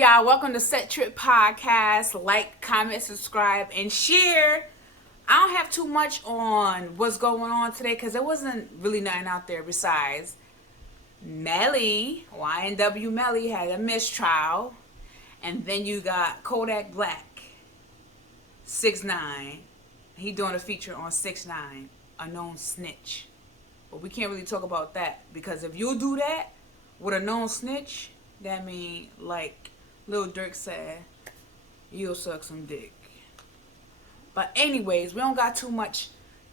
y'all? Welcome to Set Trip Podcast. Like, comment, subscribe, and share. I don't have too much on what's going on today because there wasn't really nothing out there besides Melly, Ynw Melly had a mistrial, and then you got Kodak Black, 6ix9ine. He doing a feature on 6ix9ine, a known snitch. But we can't really talk about that because if you do that with a known snitch, that mean like Lil Durk said, you'll suck some dick. But anyways, we don't got too much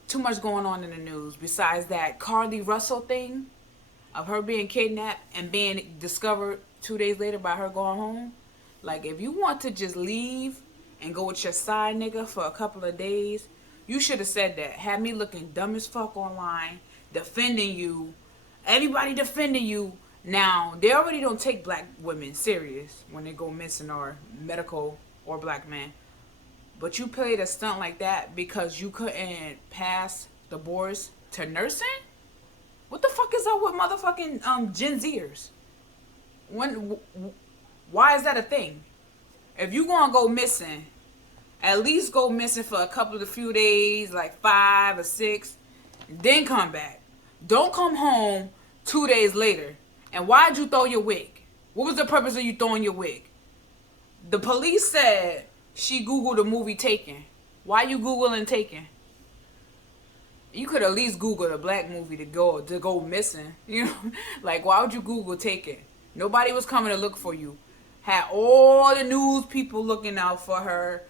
going on in the news besides that Carlee Russell thing of her being kidnapped and being discovered 2 days later by her going home. Like, if you want to just leave and go with your side nigga for a couple of days, you should have said that. Had me looking dumb as fuck online, defending you, everybody defending you. Now, they already don't take black women serious when they go missing or medical or black men. But you played a stunt like that because you couldn't pass the boards to nursing? What the fuck is up with motherfucking Gen Zers? Why is that a thing? If you gonna go missing, at least go missing for a few days, like 5 or 6, then come back. Don't come home 2 days later. And why'd you throw your wig? What was the purpose of you throwing your wig? The police said she Googled the movie Taken. Why you Googling Taken? You could at least Google a black movie to go missing. You know? Like, why would you Google Taken? Nobody was coming to look for you. Had all the news people looking out for her,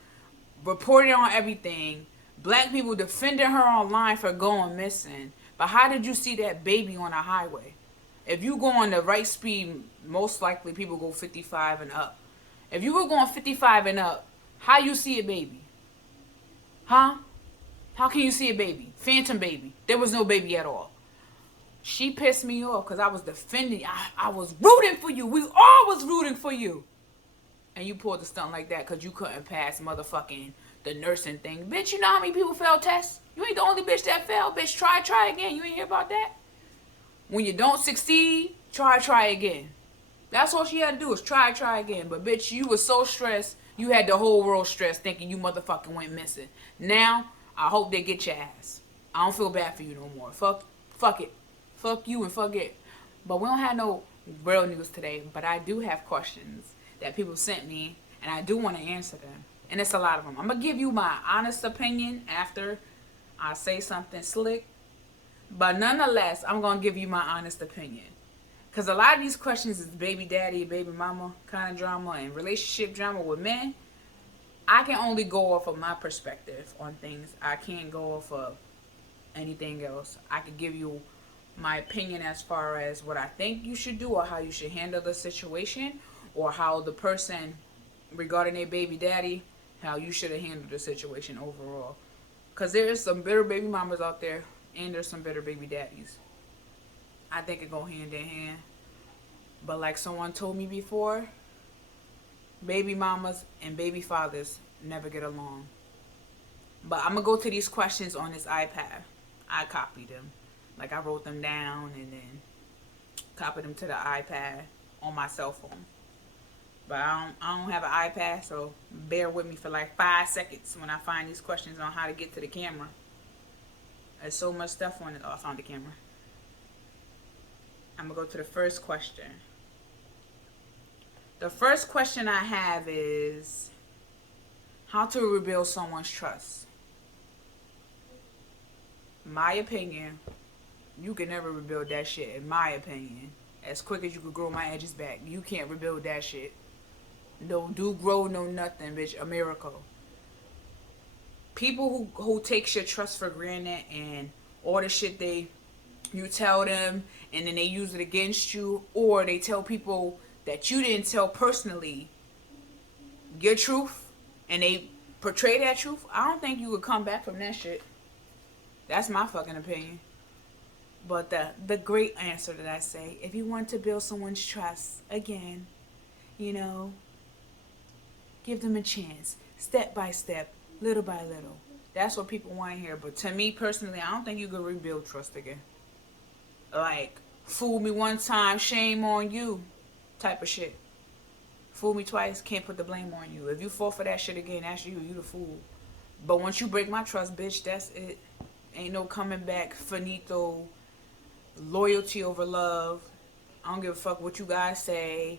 reporting on everything. Black people defending her online for going missing. But how did you see that baby on a highway? If you go on the right speed, most likely people go 55 and up. If you were going 55 and up, how you see a baby? Huh? How can you see a baby? Phantom baby. There was no baby at all. She pissed me off because I was defending. I was rooting for you. We all was rooting for you. And you pulled a stunt like that because you couldn't pass motherfucking the nursing thing. Bitch, you know how many people fail tests? You ain't the only bitch that failed. Bitch, try again. You ain't hear about that? When you don't succeed, try again. That's all she had to do was try again. But bitch, you was so stressed, you had the whole world stressed thinking you motherfucking went missing. Now, I hope they get your ass. I don't feel bad for you no more. Fuck it. Fuck you and fuck it. But we don't have no real news today. But I do have questions that people sent me, and I do want to answer them. And it's a lot of them. I'm going to give you my honest opinion after I say something slick. But nonetheless, I'm going to give you my honest opinion. Because a lot of these questions is baby daddy, baby mama kind of drama and relationship drama with men. I can only go off of my perspective on things. I can't go off of anything else. I could give you my opinion as far as what I think you should do or how you should handle the situation or how the person regarding their baby daddy, how you should have handled the situation overall. Because there is some bitter baby mamas out there. And there's some better baby daddies. I think it go hand in hand. But like someone told me before, baby mamas and baby fathers never get along. But I'm going to go to these questions on this iPad. I copied them. Like I wrote them down and then copied them to the iPad on my cell phone. But I don't have an iPad, so bear with me for like 5 seconds when I find these questions on how to get to the camera. There's so much stuff on it. Oh, I found the camera. I'm going to go to the first question. The first question I have is how to rebuild someone's trust. My opinion, you can never rebuild that shit, in my opinion. As quick as you could grow my edges back, you can't rebuild that shit. No do grow, no nothing, bitch. A miracle. People who takes your trust for granted and all the shit you tell them and then they use it against you, or they tell people that you didn't tell personally your truth and they portray that truth, I don't think you would come back from that shit. That's my fucking opinion. But the great answer that I say, if you want to build someone's trust, again, you know, give them a chance, step by step, little by little. That's what people want to hear. But to me personally, I don't think you can rebuild trust again. Like, fool me one time, shame on you type of shit. Fool me twice, can't put the blame on you. If you fall for that shit again, that's you. You the fool. But once you break my trust, bitch, that's it. Ain't no coming back. Finito. Loyalty over love. I don't give a fuck what you guys say.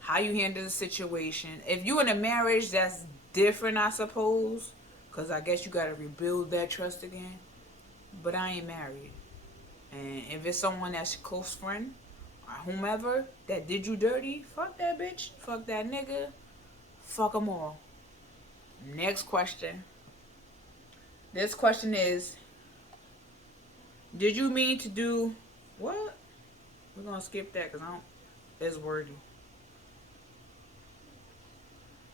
How you handle the situation. If you in a marriage, that's different, I suppose. Because I guess you got to rebuild that trust again. But I ain't married. And if it's someone that's a close friend or whomever that did you dirty, fuck that bitch. Fuck that nigga. Fuck them all. Next question. This question is, did you mean to do what? We're going to skip that because it's wordy.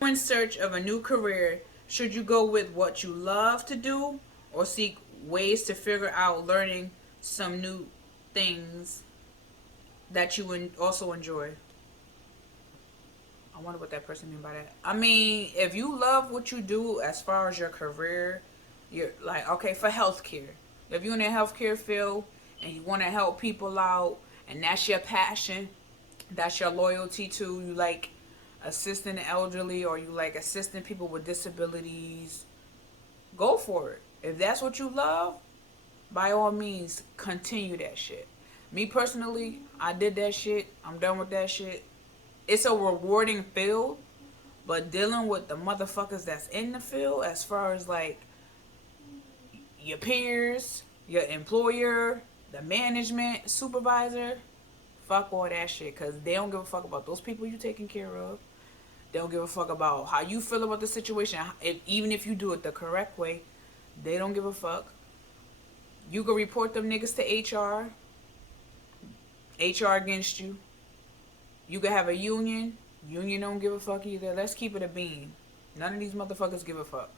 In search of a new career, should you go with what you love to do or seek ways to figure out learning some new things that you also enjoy? I wonder what that person mean by that. I mean, if you love what you do as far as your career, you're like, okay, for healthcare. If you're in the healthcare field and you want to help people out and that's your passion, that's your loyalty to, you like assisting the elderly or you like assisting people with disabilities, go for it. If that's what you love, by all means, continue that shit. Me personally, I did that shit. I'm done with that shit. It's a rewarding field, but dealing with the motherfuckers that's in the field as far as like your peers, your employer, the management, supervisor, fuck all that shit, because they don't give a fuck about those people you taking care of. They don't give a fuck about how you feel about the situation. Even if you do it the correct way, they don't give a fuck. You can report them niggas to HR. HR against you. You can have a union. Union don't give a fuck either. Let's keep it a bean. None of these motherfuckers give a fuck.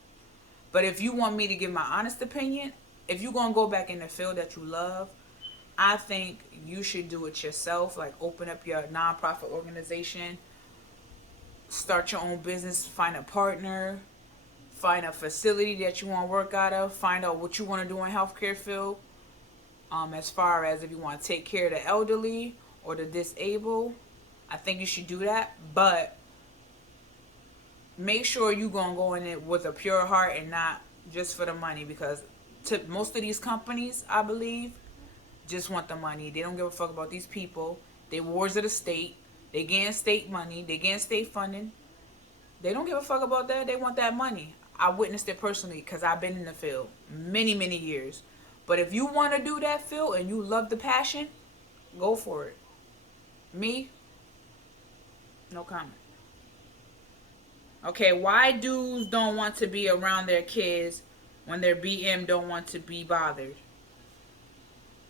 But if you want me to give my honest opinion, if you're going to go back in the field that you love, I think you should do it yourself. Like open up your nonprofit organization. Start your own business. Find a partner. Find a facility that you want to work out of. Find out what you want to do in healthcare field. As far as if you want to take care of the elderly or the disabled, I think you should do that. But make sure you're going to go in it with a pure heart and not just for the money. Because most of these companies, I believe, just want the money. They don't give a fuck about these people. They wards of the state. They getting state money. They getting state funding. They don't give a fuck about that. They want that money. I witnessed it personally because I've been in the field many, many years. But if you want to do that field and you love the passion, go for it. Me? No comment. Okay, why dudes don't want to be around their kids when their BM don't want to be bothered?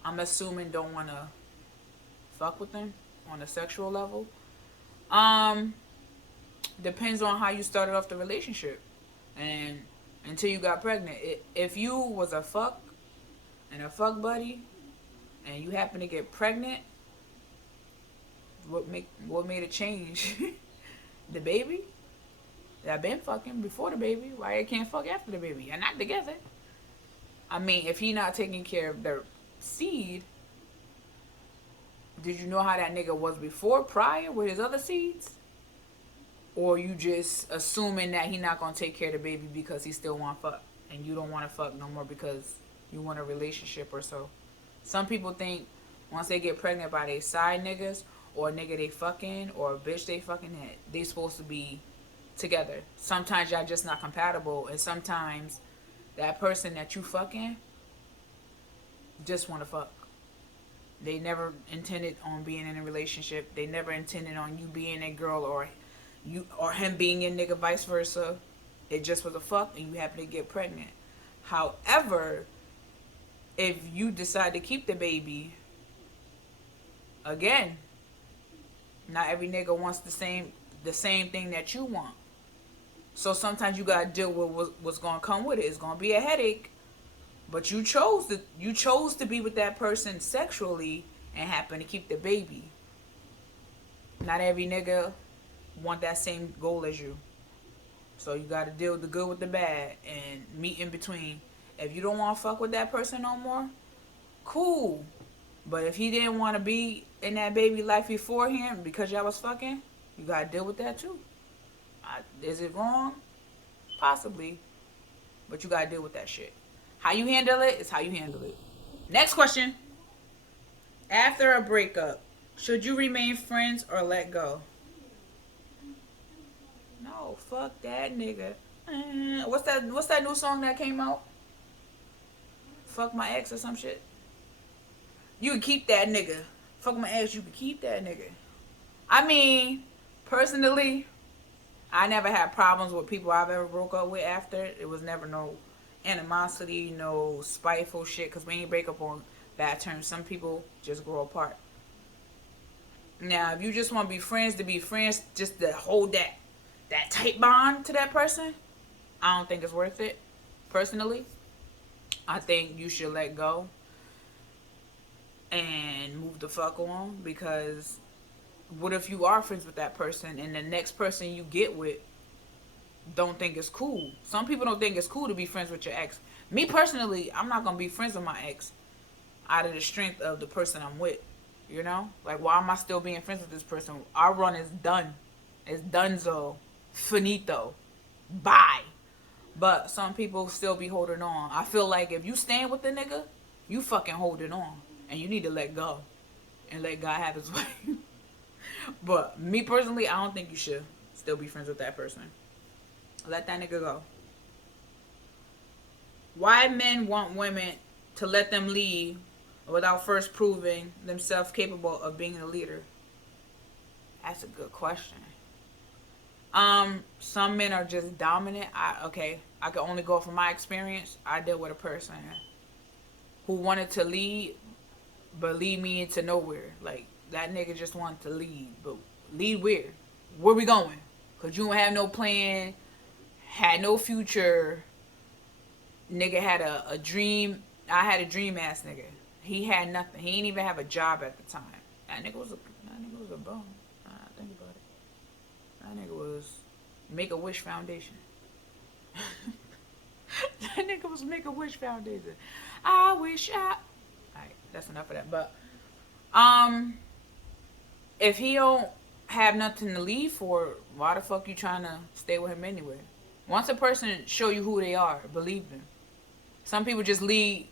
I'm assuming don't want to fuck with them on a sexual level. Depends on how you started off the relationship and until you got pregnant. If you was a fuck and a fuck buddy and you happen to get pregnant, what made it change? The baby? I've been fucking before the baby. Why I can't fuck after the baby? You're not together. I mean, if he not taking care of the seed, did you know how that nigga was before, prior, with his other seeds? Or you just assuming that he not gonna take care of the baby because he still want fuck and you don't want to fuck no more because you want a relationship or so. Some people think once they get pregnant by their side niggas or a nigga they fucking or a bitch they fucking, they supposed to be together. Sometimes y'all just not compatible, and sometimes that person that you fucking just want to fuck. They never intended on being in a relationship. They never intended on you being a girl or you or him being your nigga, vice versa. It just was a fuck and you happen to get pregnant. However, if you decide to keep the baby, again, not every nigga wants the same thing that you want. So sometimes you gotta deal with what's gonna come with it. It's gonna be a headache, but you chose to be with that person sexually and happen to keep the baby. Not every nigga want that same goal as you. So you gotta deal with the good with the bad and meet in between. If you don't want to fuck with that person no more, cool. But if he didn't want to be in that baby life beforehand because y'all was fucking, you gotta deal with that too. Is it wrong? Possibly. But you gotta deal with that shit. How you handle it is how you handle it. Next question. After a breakup, should you remain friends or let go? No, fuck that nigga. What's that new song that came out? Fuck my ex or some shit. You can keep that nigga. Fuck my ex, you can keep that nigga. I mean, personally, I never had problems with people I've ever broke up with after. It was never no animosity, no spiteful shit, because we ain't break up on bad terms. Some people just grow apart. Now, if you just want to be friends to be friends, just to hold that tight bond to that person, I don't think it's worth it. Personally, I think you should let go and move the fuck on, because what if you are friends with that person and the next person you get with don't think it's cool? Some people don't think it's cool to be friends with your ex. Me personally, I'm not gonna be friends with my ex out of the strength of the person I'm with. You know, like, why am I still being friends with this person? Our run is done. It's donezo, finito, bye. But some people still be holding on. I feel like if you stand with the nigga, you fucking holding on, and you need to let go and let God have his way. But me personally, I don't think you should still be friends with that person. Let that nigga go. Why men want women to let them lead without first proving themselves capable of being a leader? That's a good question. Some men are just dominant. I can only go from my experience. I dealt with a person who wanted to lead, but lead me into nowhere. Like, that nigga just wanted to lead, but lead where? Where we going? Cause you don't have no plan, had no future. Nigga had a dream. I had a dream ass nigga. He had nothing. He didn't even have a job at the time. That nigga was a bum. Think about it. That nigga was Make-A-Wish Foundation. That nigga was Make-A-Wish Foundation. I wish I... Alright, that's enough of that. But, if he don't have nothing to leave for, why the fuck you trying to stay with him anyway? Once a person show you who they are, believe them. Some people just lead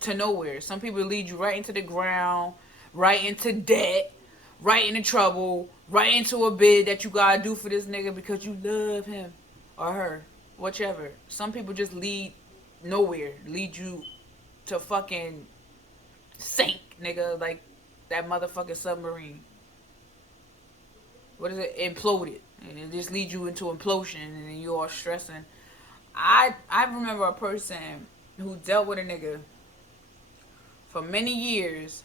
to nowhere. Some people lead you right into the ground, right into debt, right into trouble, right into a bid that you gotta do for this nigga because you love him or her, whichever. Some people just lead nowhere, lead you to fucking sink, nigga, like that motherfucking submarine. What is it? Imploded. And it just leads you into implosion, and then you all stressing. I remember a person who dealt with a nigga for many years.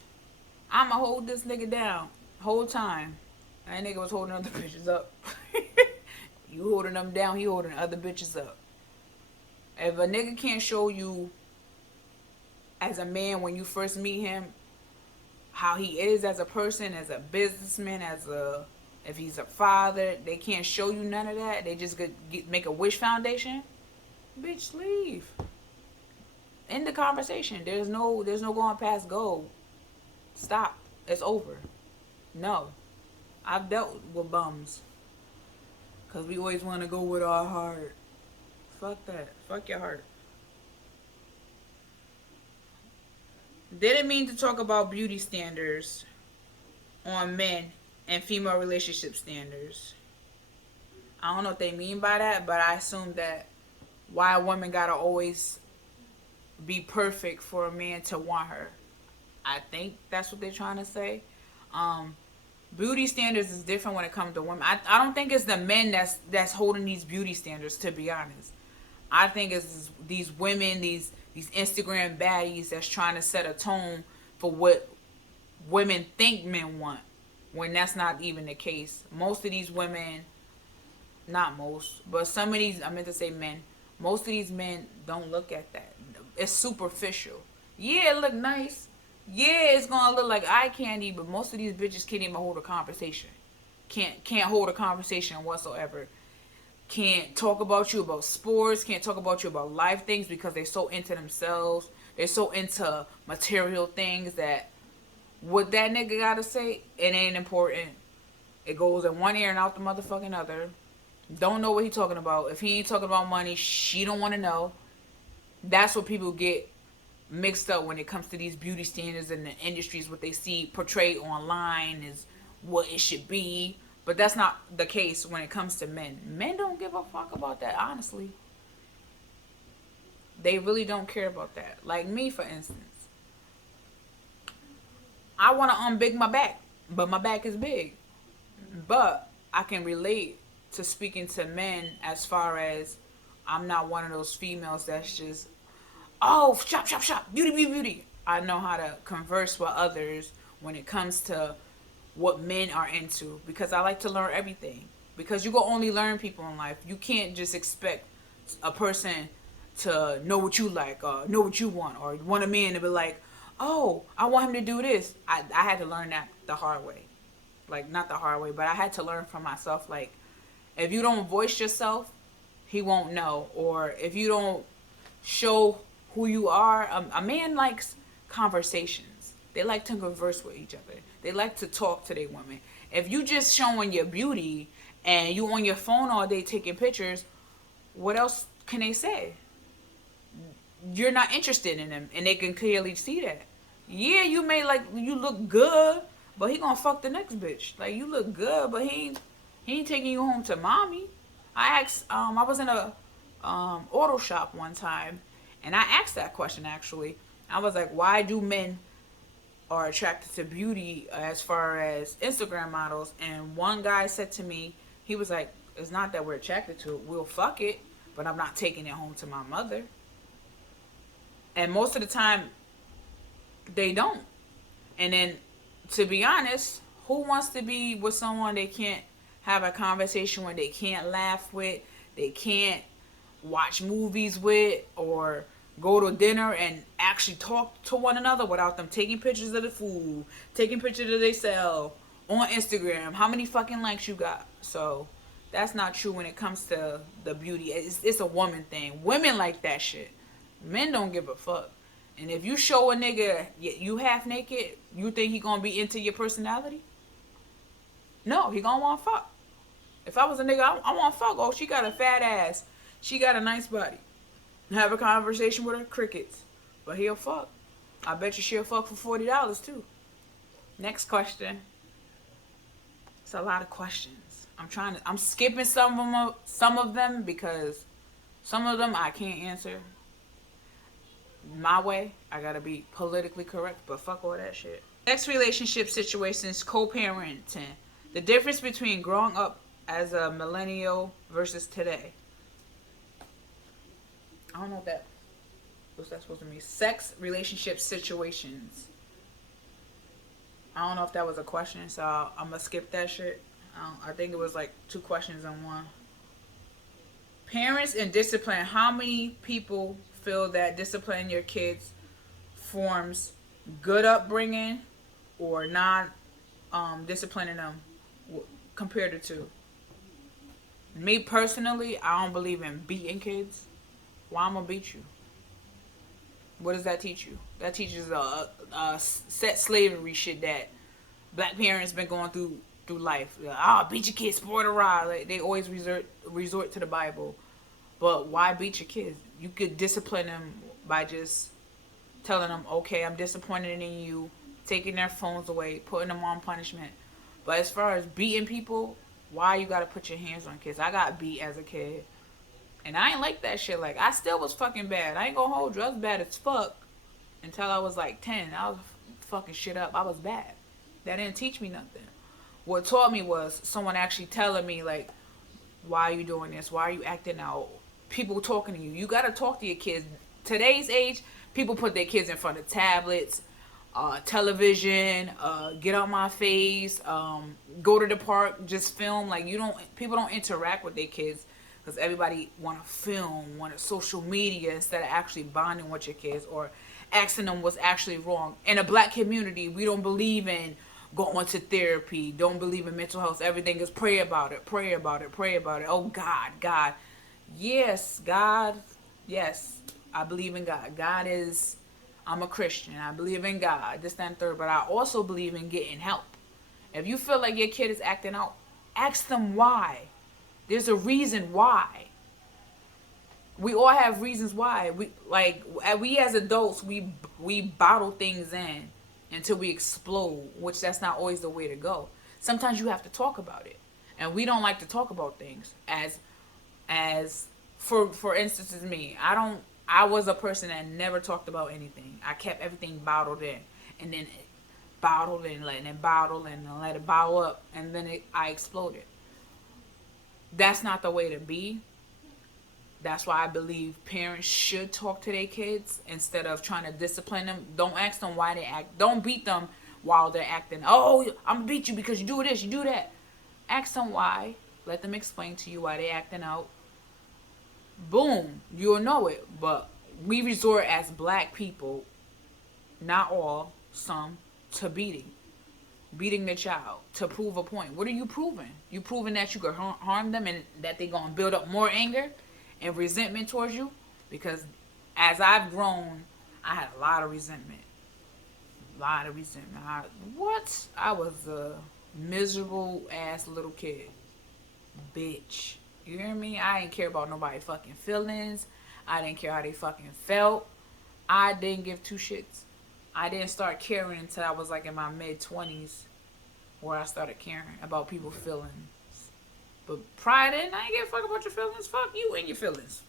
I'ma hold this nigga down whole time. That nigga was holding other bitches up. You holding them down, he holding other bitches up. If a nigga can't show you as a man when you first meet him how he is as a person, as a businessman, if he's a father, they can't show you none of that. They just make a wish foundation. Bitch, leave. End the conversation. There's no going past go. Stop. It's over. No. I've dealt with bums. Because we always want to go with our heart. Fuck that. Fuck your heart. Didn't mean to talk about beauty standards on men and female relationship standards. I don't know what they mean by that, but I assume that why a woman gotta always be perfect for a man to want her. I think that's what they're trying to say. Beauty standards is different when it comes to women. I don't think it's the men that's holding these beauty standards, to be honest. I think it's these women, these Instagram baddies that's trying to set a tone for what women think men want, when that's not even the case. Most of these women, not most, but some of these, I meant to say men, most of these men don't look at that. It's superficial. Yeah, it look nice. Yeah, it's gonna look like eye candy, but most of these bitches can't even hold a conversation. Can't hold a conversation whatsoever. Can't talk about you about sports. Can't talk about you about life things because they're so into themselves. They're so into material things that what that nigga gotta say, it ain't important. It goes in one ear and out the motherfucking other. Don't know what he talking about. If he ain't talking about money, she don't want to know. That's what people get mixed up when it comes to these beauty standards and the industries. What they see portrayed online is what it should be, but that's not the case when it comes to men. Men don't give a fuck about that, honestly. They really don't care about that. Like me, for instance, I want to unbig my back, but my back is big. But I can relate to speaking to men as far as I'm not one of those females that's just, oh, shop, shop, shop, beauty, beauty, beauty. I know how to converse with others when it comes to what men are into because I like to learn everything. Because you can only learn people in life. You can't just expect a person to know what you like or know what you want or want a man to be like, oh, I want him to do this. I had to learn that the hard way. Like, not the hard way, but I had to learn from myself. Like, if you don't voice yourself, he won't know. Or if you don't show who you are, a man likes conversations. They like to converse with each other. They like to talk to their women. If you just showing your beauty and you on your phone all day taking pictures, what else can they say? You're not interested in them, and they can clearly see that. Yeah, you may like you look good, but he gonna fuck the next bitch. Like you look good, but he ain't taking you home to mommy. I asked, I was in a auto shop one time, and I asked that question actually. I was like, why do men are attracted to beauty as far as Instagram models? And one guy said to me, he was like, it's not that we're attracted to it. We'll fuck it, but I'm not taking it home to my mother. And most of the time, they don't. And then, to be honest, who wants to be with someone they can't have a conversation with, they can't laugh with, they can't watch movies with, or go to dinner and actually talk to one another without them taking pictures of the food, taking pictures of themselves on Instagram? How many fucking likes you got? So that's not true when it comes to the beauty. It's a woman thing. Women like that shit. Men don't give a fuck. And if you show a nigga you half naked, you think he gonna be into your personality? No, he gonna want fuck. If I was a nigga, I want fuck. Oh, she got a fat ass. She got a nice body. Have a conversation with her, crickets. But he'll fuck. I bet you she'll fuck for $40 too. Next question. It's a lot of questions. I'm skipping some of them because some of them I can't answer my way. I gotta be politically correct, but fuck all that shit. Next relationship situations, co-parenting. The difference between growing up as a millennial versus today. I don't know what's that supposed to mean. Sex, relationship situations. I don't know if that was a question, so I'm gonna skip that shit. I think it was like 2 questions in one. Parents and discipline. How many people feel that disciplining your kids forms good upbringing or not disciplining them compared to 2? Me personally, I don't believe in beating kids. Why I'm gonna beat you? What does that teach you? That teaches a set slavery shit that black parents been going through life. Beat your kids, spoil the rod. Like, they always resort to the Bible. But why beat your kids? You could discipline them by just telling them, okay, I'm disappointed in you, taking their phones away, putting them on punishment. But as far as beating people, why you gotta put your hands on kids? I got beat as a kid. And I ain't like that shit. Like, I still was fucking bad. I ain't gonna hold you. I was bad as fuck until I was like 10. I was fucking shit up. I was bad. That didn't teach me nothing. What taught me was someone actually telling me, like, why are you doing this? Why are you acting out? People talking to you. You gotta talk to your kids. Today's age, people put their kids in front of tablets, television, get on my face, go to the park, just film. Like, people don't interact with their kids because everybody want to film, want to social media instead of actually bonding with your kids or asking them what's actually wrong. In a black community, we don't believe in going to therapy, don't believe in mental health. Everything is pray about it, pray about it, pray about it. Oh, God. Yes, God. Yes, I believe in God. I'm a Christian. I believe in God, this, that, and third. But I also believe in getting help. If you feel like your kid is acting out, ask them why. There's a reason why. We all have reasons why. We as adults, we bottle things in until we explode, which that's not always the way to go. Sometimes you have to talk about it. And we don't like to talk about things as for instance is me. I was a person that never talked about anything. I kept everything bottled in, and then bottled and letting it bottle and let it bottle up, and then I exploded. That's not the way to be. That's why I believe parents should talk to their kids instead of trying to discipline them. Don't ask them why they act. Don't beat them while they're acting. Oh, I'm gonna beat you because you do this, you do that. Ask them why. Let them explain to you why they acting out. Boom, you'll know it. But we resort as black people, not all, some, to beating the child to prove a point. What are you proving? You proving that you could harm them and that they're gonna build up more anger and resentment towards you? Because as I've grown, I had a lot of resentment. I was a miserable ass little kid. Bitch. You hear me? I didn't care about nobody's fucking feelings. I didn't care how they fucking felt. I didn't give two shits. I didn't start caring until I was like in my mid-20s, where I started caring about people's feelings. But prior to that, I ain't give a fuck about your feelings. Fuck you and your feelings.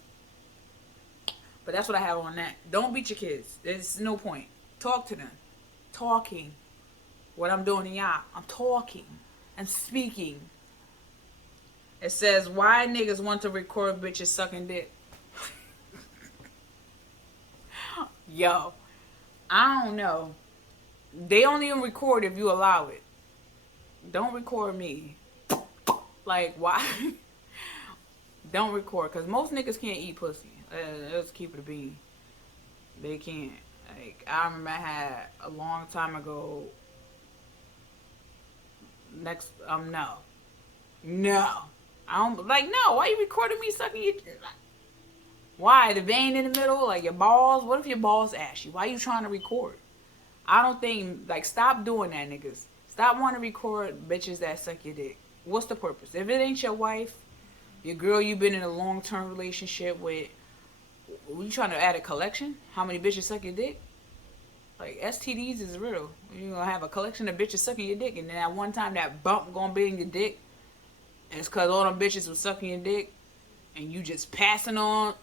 But that's what I have on that. Don't beat your kids. There's no point. Talk to them. Talking. What I'm doing in y'all. I'm talking. I'm speaking. It says, why niggas want to record bitches sucking dick? Yo. I don't know. They only record if you allow it. Don't record me. Like, why? Don't record. Because most niggas can't eat pussy. Let's keep it a bean. They can't. Like, I remember I had a long time ago. No. I don't, like, no. Why you recording me sucking your... Why? The vein in the middle? Like, your balls? What if your balls ashy? Why you trying to record? I don't think... Like, stop doing that, niggas. Stop wanting to record bitches that suck your dick. What's the purpose? If it ain't your wife, your girl you've been in a long-term relationship with, you trying to add a collection? How many bitches suck your dick? Like, STDs is real. You're going to have a collection of bitches sucking your dick, and then at one time that bump going to be in your dick, and it's because all them bitches was sucking your dick, and you just passing on.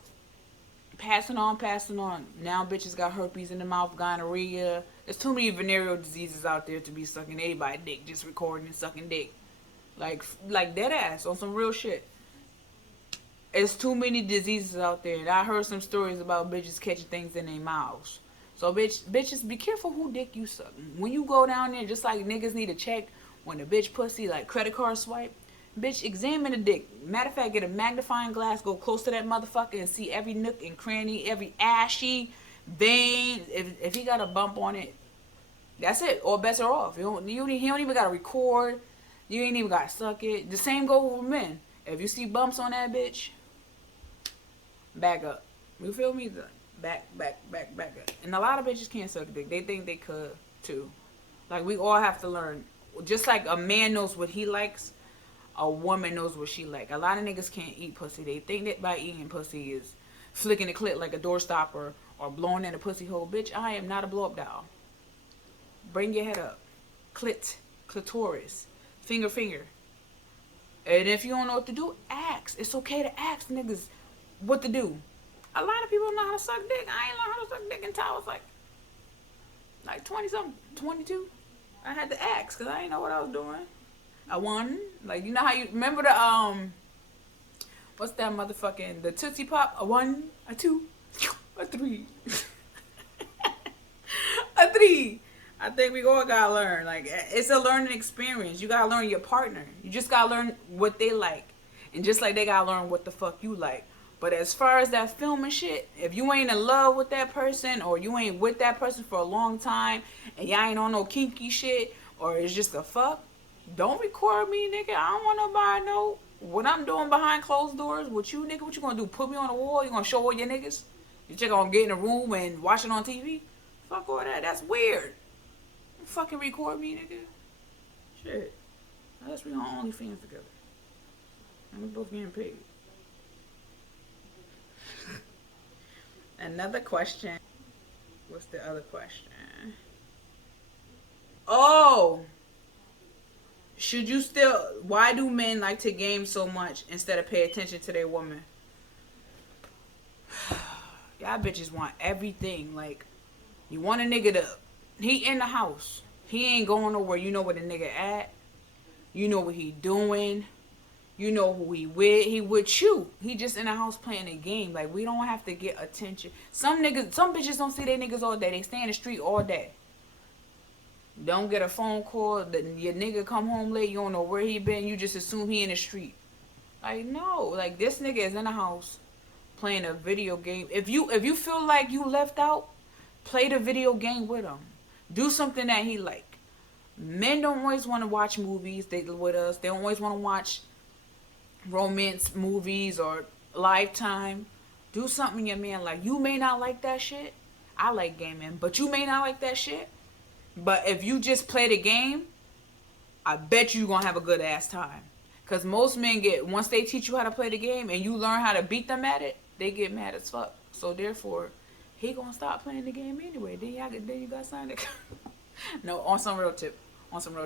Now bitches got herpes in the mouth, gonorrhea. There's too many venereal diseases out there to be sucking anybody's dick, just recording and sucking dick. Like dead ass on some real shit. There's too many diseases out there. And I heard some stories about bitches catching things in their mouths. So bitches, be careful who dick you suck. When you go down there, just like niggas need to check when the bitch pussy, like credit card swipe. Bitch, examine the dick. Matter of fact, get a magnifying glass, go close to that motherfucker and see every nook and cranny, every ashy vein. If he got a bump on it, that's it. All bets are off. He don't even got to record. You ain't even got to suck it. The same goes with men. If you see bumps on that bitch, back up. You feel me? Back up. And a lot of bitches can't suck dick. They think they could, too. Like, we all have to learn. Just like a man knows what he likes, a woman knows what she like. A lot of niggas can't eat pussy. They think that by eating pussy is flicking the clit like a door stopper or blowing in a pussy hole. Bitch, I am not a blow up doll. Bring your head up. Clitoris. Finger. And if you don't know what to do, ask. It's okay to ask niggas what to do. A lot of people know how to suck dick. I ain't learned how to suck dick until I was like 20-something, 22. I had to ask because I didn't know what I was doing. I won. Like, you know how you remember the what's that motherfucking, the Tootsie Pop? A 1, a 2, a 3. A 3. I think we all gotta learn. Like, it's a learning experience. You gotta learn your partner. You just gotta learn what they like. And just like they gotta learn what the fuck you like. But as far as that film and shit, if you ain't in love with that person or you ain't with that person for a long time and y'all ain't on no kinky shit or it's just a fuck, don't record me, nigga. I don't want nobody to know what I'm doing behind closed doors. What you gonna do? Put me on the wall? You gonna show all your niggas? You just gonna get in a room and watch it on TV? Fuck all that. That's weird. Don't fucking record me, nigga. Shit. Unless we on OnlyFans together. We both getting paid. Another question. What's the other question? Oh, should you still? Why do men like to game so much instead of pay attention to their woman? Y'all bitches want everything. Like, you want a nigga to. He in the house. He ain't going nowhere. You know where the nigga at. You know what he doing. You know who he with. He with you. He just in the house playing a game. Like, we don't have to get attention. Some bitches don't see their niggas all day. They stay in the street all day. Don't get a phone call. Your nigga come home late. You don't know where he been. You just assume he in the street. Like, no. Like, this nigga is in the house playing a video game. If you feel like you left out, play the video game with him. Do something that he like. Men don't always want to watch movies with us. They don't always want to watch romance movies or Lifetime. Do something your man like. You may not like that shit. I like gaming, but you may not like that shit. But if you just play the game, I bet you gonna have a good ass time. Cause most men once they teach you how to play the game and you learn how to beat them at it, they get mad as fuck. So therefore, he gonna stop playing the game anyway. Then you got signed. No, on some real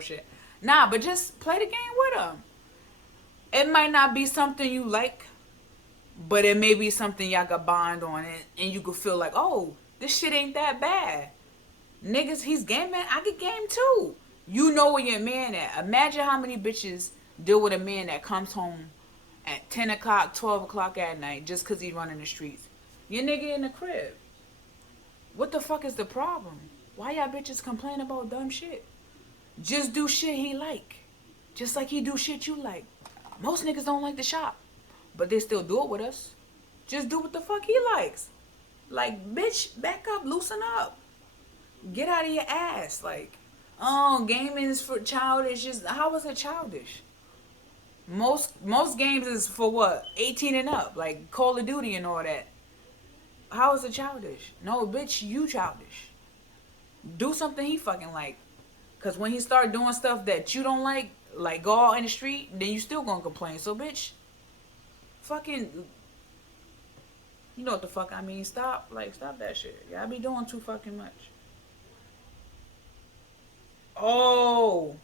shit. Nah, but just play the game with him. It might not be something you like, but it may be something y'all got bond on it, and you could feel like, oh, this shit ain't that bad. Niggas, he's gaming. I could game too. You know where your man at. Imagine how many bitches deal with a man that comes home at 10 o'clock, 12 o'clock at night just because he's running the streets. Your nigga in the crib. What the fuck is the problem? Why y'all bitches complain about dumb shit? Just do shit he like. Just like he do shit you like. Most niggas don't like to shop, but they still do it with us. Just do what the fuck he likes. Like, bitch, back up, loosen up. Get out of your ass. Like, oh, gaming is for childish. Just how is it childish? Most games is for what? 18 and up, like Call of Duty and all that. How is it childish? No, bitch, you childish. Do something he fucking like. Cause when he start doing stuff that you don't like go out in the street, then you still gonna complain. So, bitch, fucking, you know what the fuck I mean? Stop that shit. Y'all be doing too fucking much. Oh,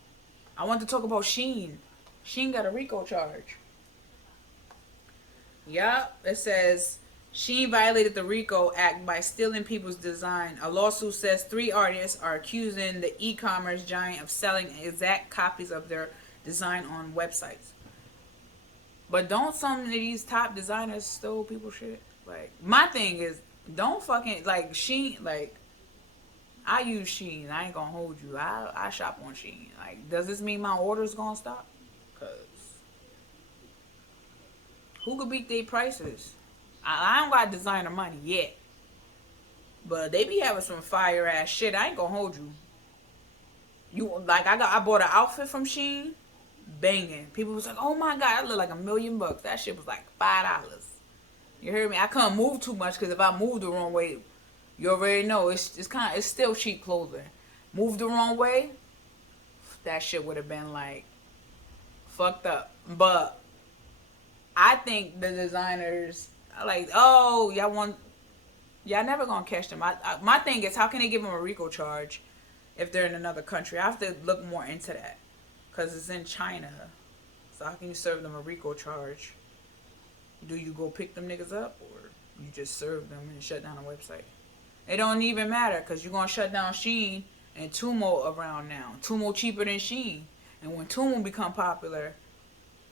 I want to talk about Shein. Shein got a RICO charge. Yup, it says Shein violated the RICO Act by stealing people's design. A lawsuit says 3 artists are accusing the e-commerce giant of selling exact copies of their design on websites. But don't some of these top designers steal people's shit? Like, my thing is, don't fucking, like, Shein, like, I use Shein. I ain't gonna hold you. I shop on Shein. Like, does this mean my order's gonna stop? Cause who could beat their prices? I don't got designer money yet, but they be having some fire ass shit. I ain't gonna hold you. You like I bought an outfit from Shein, banging. People was like, oh my god, I look like $1 million. That shit was like $5. You heard me? I couldn't move too much because if I moved the wrong way, you already know it's still cheap clothing. Move the wrong way, that shit would have been like fucked up. But I think the designers are like, oh, y'all never gonna catch them. My thing is, how can they give them a RICO charge if they're in another country? I have to look more into that because it's in China. So how can you serve them a RICO charge? Do you go pick them niggas up or you just serve them and shut down a website? It don't even matter because you're gonna shut down Shein and Tumo around now. Tumo cheaper than Shein, and when Tumo become popular,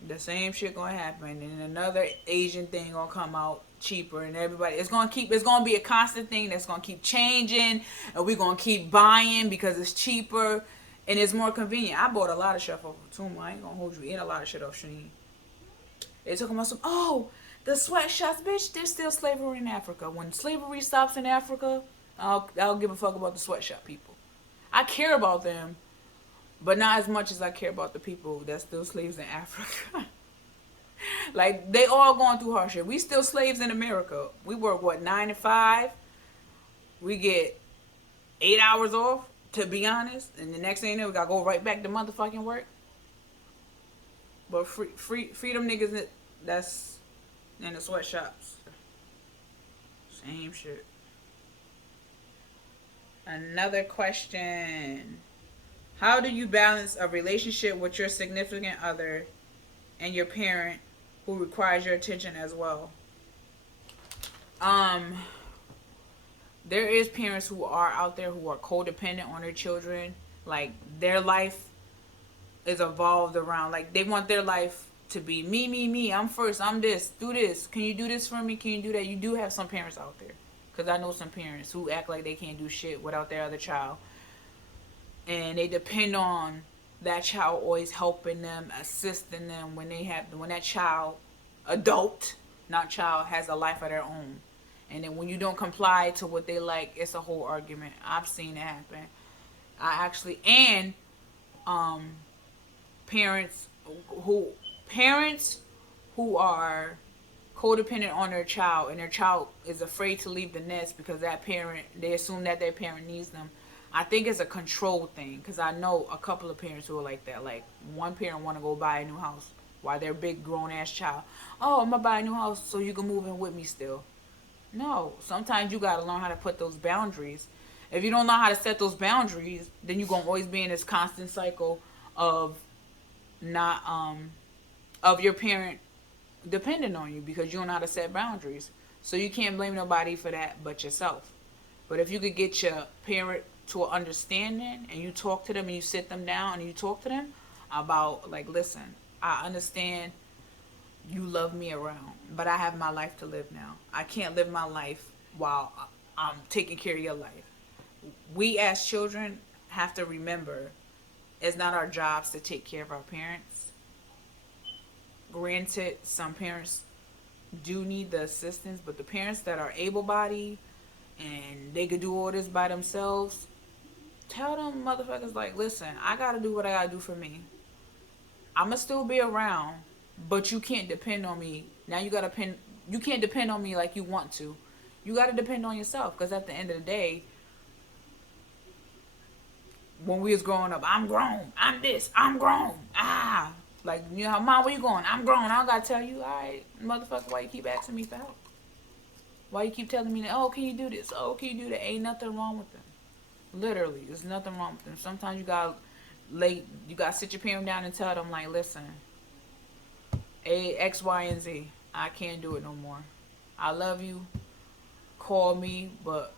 the same shit gonna happen, and another Asian thing gonna come out cheaper, and everybody it's gonna be a constant thing that's gonna keep changing, and we're gonna keep buying because it's cheaper and it's more convenient. I bought a lot of stuff off of Tumo. I ain't gonna hold you in a lot of shit off Shein. They talking about the sweatshops, bitch. There's still slavery in Africa. When slavery stops in Africa, I'll give a fuck about the sweatshop people. I care about them, but not as much as I care about the people that's still slaves in Africa. Like, they all going through hardship. We still slaves in America. We work, 9 to 5? We get 8 hours off, to be honest. And the next thing you know, we got to go right back to motherfucking work. But free them niggas That's in the sweatshops. Same shit. Another question. How do you balance a relationship with your significant other and your parent who requires your attention as well? Um, there is parents who are out there who are codependent on their children. Like their life is evolved around, like they want their life to be me, me, me. I'm first. I'm this. Do this. Can you do this for me? Can you do that? You do have some parents out there, because I know some parents who act like they can't do shit without their other child, and they depend on that child always helping them, assisting them when that child, adult, not child, has a life of their own. And then when you don't comply to what they like, it's a whole argument. I've seen it happen. I actually, and um parents who parents who are codependent on their child, and their child is afraid to leave the nest because that parent, they assume that their parent needs them. I think it's a control thing, because I know a couple of parents who are like that. Like one parent want to go buy a new house while their big grown ass child, oh, I'm gonna buy a new house so you can move in with me still. No, sometimes you gotta learn how to put those boundaries. If you don't know how to set those boundaries, then you're gonna always be in this constant cycle of not of your parent depending on you because you don't know how to set boundaries. So you can't blame nobody for that but yourself. But if you could get your parent to an understanding, and you talk to them and you sit them down and you talk to them about, like, listen, I understand you love me around, but I have my life to live now. I can't live my life while I'm taking care of your life. We as children have to remember it's not our jobs to take care of our parents. Granted, some parents do need the assistance, but the parents that are able bodied and they could do all this by themselves, tell them motherfuckers, like, listen, I gotta do what I gotta do for me. I'ma still be around, but you can't depend on me. Now you can't depend on me like you want to. You gotta depend on yourself, because at the end of the day, when we was growing up, I'm grown, I'm this, I'm grown. Like, you know, mom, where you going? I'm grown. I don't gotta tell you. All right, motherfucker, why you keep asking me for help? Why you keep telling me that, oh, can you do this? Oh, can you do that? Ain't nothing wrong with them. Literally, there's nothing wrong with them. Sometimes you gotta sit your parent down and tell them, like, listen, X, Y, and Z, I can't do it no more. I love you. Call me, but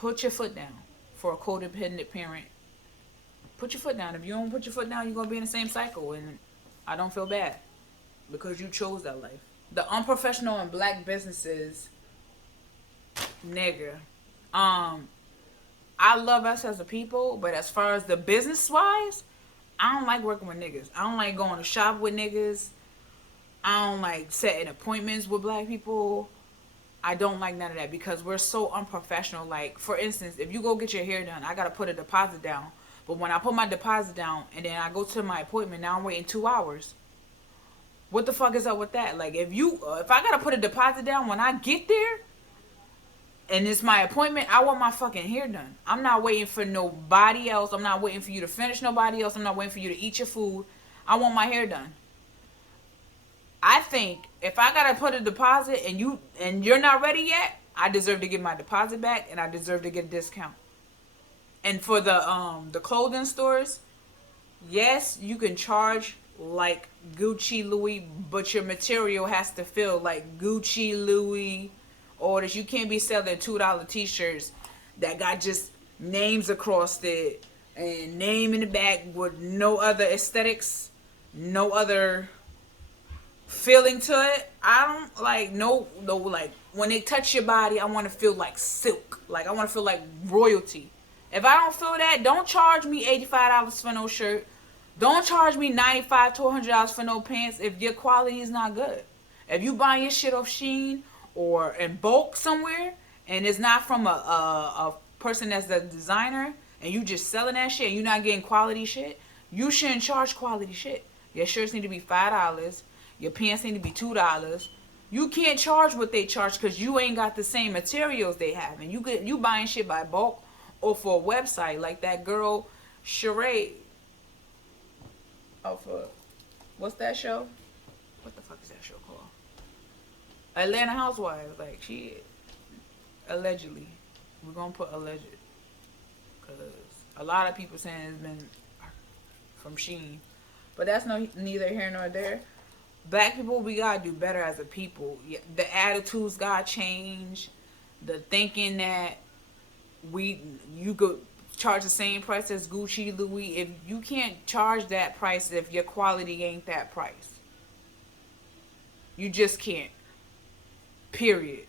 put your foot down. For a codependent parent, put your foot down. If you don't put your foot down, you're gonna be in the same cycle, and I don't feel bad because you chose that life. The unprofessional in black businesses, nigga. I love us as a people, but as far as the business wise, I don't like working with niggas. I don't like going to shop with niggas. I don't like setting appointments with black people. I don't like none of that because we're so unprofessional. Like, for instance, if you go get your hair done, I gotta put a deposit down. But when I put my deposit down and then I go to my appointment, now I'm waiting 2 hours. What the fuck is up with that? Like, if I gotta put a deposit down when I get there and it's my appointment, I want my fucking hair done. I'm not waiting for nobody else. I'm not waiting for you to finish nobody else. I'm not waiting for you to eat your food. I want my hair done. I think if I gotta put a deposit and you're not ready yet, I deserve to get my deposit back and I deserve to get a discount. And for the clothing stores, yes, you can charge like Gucci, Louis, but your material has to feel like Gucci, Louis, orders. You can't be selling $2 t-shirts that got just names across it and name in the back with no other aesthetics, no other feeling to it. I don't like no like when they touch your body, I want to feel like silk. Like, I want to feel like royalty. If I don't feel that, don't charge me $85 for no shirt. Don't charge me $95 to $100 for no pants if your quality is not good. If you buy your shit off Shein or in bulk somewhere and it's not from a person that's the designer and you just selling that shit and you're not getting quality shit, you shouldn't charge quality shit. Your shirts need to be $5. Your pants need to be $2. You can't charge what they charge because you ain't got the same materials they have. And you buying shit by bulk or for a website like that girl Sheree. Oh, for what's that show? What the fuck is that show Atlanta Housewives, like she allegedly. We're gonna put alleged because a lot of people saying it's been from Sheen, but that's no neither here nor there. Black people, we gotta do better as a people. The attitudes gotta change. The thinking that you could charge the same price as Gucci, Louis. If you can't charge that price, if your quality ain't that price, you just can't. Period.